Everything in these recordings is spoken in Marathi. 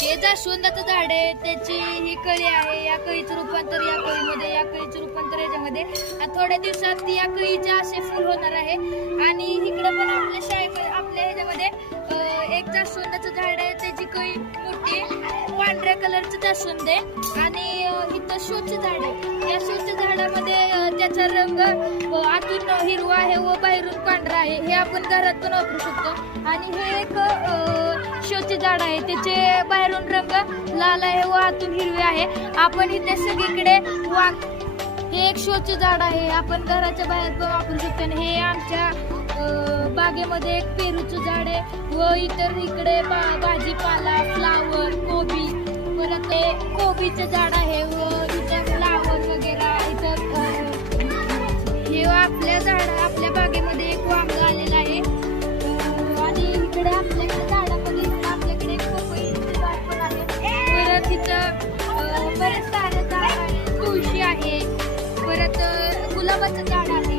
हे जास्वंदाचं झाड आहे, त्याची ही कळी आहे. या कळीचं रूपांतर या कळीमध्ये, या कळीचं रूपांतर याच्यामध्ये. थोड्या दिवसात या कळीचे असे फुल होणार आहे. आणि इकडे पण आपल्या आपल्या ह्याच्यामध्ये एक जास्वंदाचं झाड आहे, त्याची कळी मोठी पांढऱ्या कलरचं जास्वंद आहे. आणि इथं शोचं झाड आहे. या शोच्या झाडामध्ये त्याचा रंग आतून हिरवा आहे व बाहेरून पांढरा आहे. हे आपण घरात पण वापरू शकतो. आणि हे एक शोचे झाड आहे, त्याचे बाहेरून रंग लाल आहे व आतून हिरवे आहे. आपण इथे सगळीकडे हे एक शोचे झाड आहे, आपण घराच्या बाहेर पण वापरू शकतो. आणि हे आमच्या बागेमध्ये एक पेरूचं झाड आहे व इतर इकडे भाजीपाला, फ्लावर, कोबी, परत हे कोबीचं झाड आहे व इतर फ्लावर वगैरे इतर हे आपल्या बागेमध्ये एक वांग आलेलं आहे. आणि इकडे आपल्याकडे झाडामध्ये आपल्याकडे पपईचं झाड पण आहे. परत इथं बरेच सारे झाड आहे, तुळशी आहे, परत गुलाबाचं झाड आहे.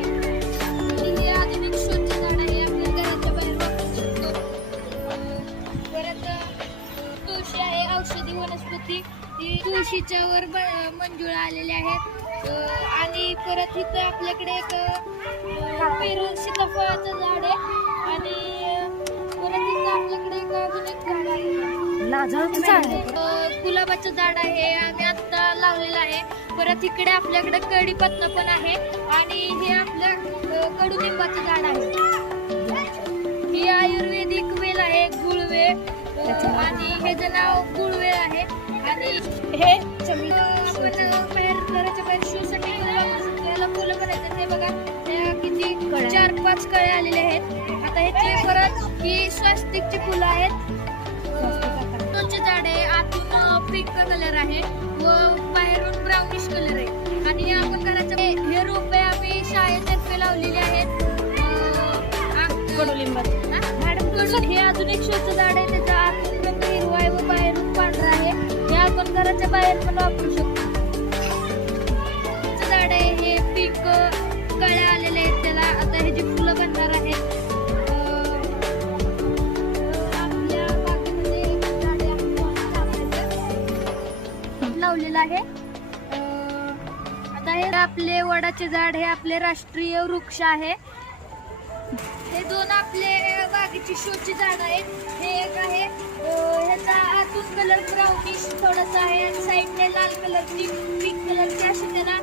हे आधुनिक शोचं झाड आहे, आपल्या घराच्या बाहेर वापरू शकतो. परत तुळशी आहे, औषधी वनस्पती. तुळशीच्या वर मंजुळा आलेल्या आहेत. आणि परत इथं आपल्याकडे एक पेरू सीताफळाचं झाड आहे. आणि परत इथं आपल्याकडे एक अजून एक झाड आहे, गुलाबाचं झाड आहे, आम्ही आता लावलेलं आहे. परत इकडे आपल्याकडे कढीपत्ता पण आहे. आणि हे आपलं कडुलिंबाचं झाड आहे. ही आयुर्वेदिक वेल आहे, गुळवेल. आणि ह्याचं नाव गुळवेल आहे. आणि हे आपण बाहेर घराच्या बाहेर शोसाठी वापरू शकतो. याला फुलं बनायचं. हे बघा किती 4-5 कळे आलेले आहेत. आता ह्याचे परत ही स्वस्तिकची फुलं आहेत. शोचे झाड आहे, आतून पिंक कलर आहे व बाहेरून ब्राउनिश कलर आहे. आणि आपण घराच्या हे रोपे आम्ही शाळेतर्फे लावलेले आहेत. हे अजून एक शोचं झाड आहे, त्याचा आतून रंग हिरवा आहे व बाहेरून पांढरा आहे. हे आपण घराच्या बाहेर पण वापरू शकतो. झाड आहे, हे पिंक कळ्या आलेले आहेत त्याला. आता ह्याची फुलं बनणार आहेत. आपल्या बागेमध्ये लावलेलं आहे. आता हे आपले वडाचे झाड, हे आपले राष्ट्रीय वृक्ष आहे. हे दोन आपले बागेची शोची झाड आहेत. हे एक आहे, ह्याचा आतून कलर ब्राउनिश थोडासा आहे, साईडने लाल कलरची, पिंक कलरची अशी त्याला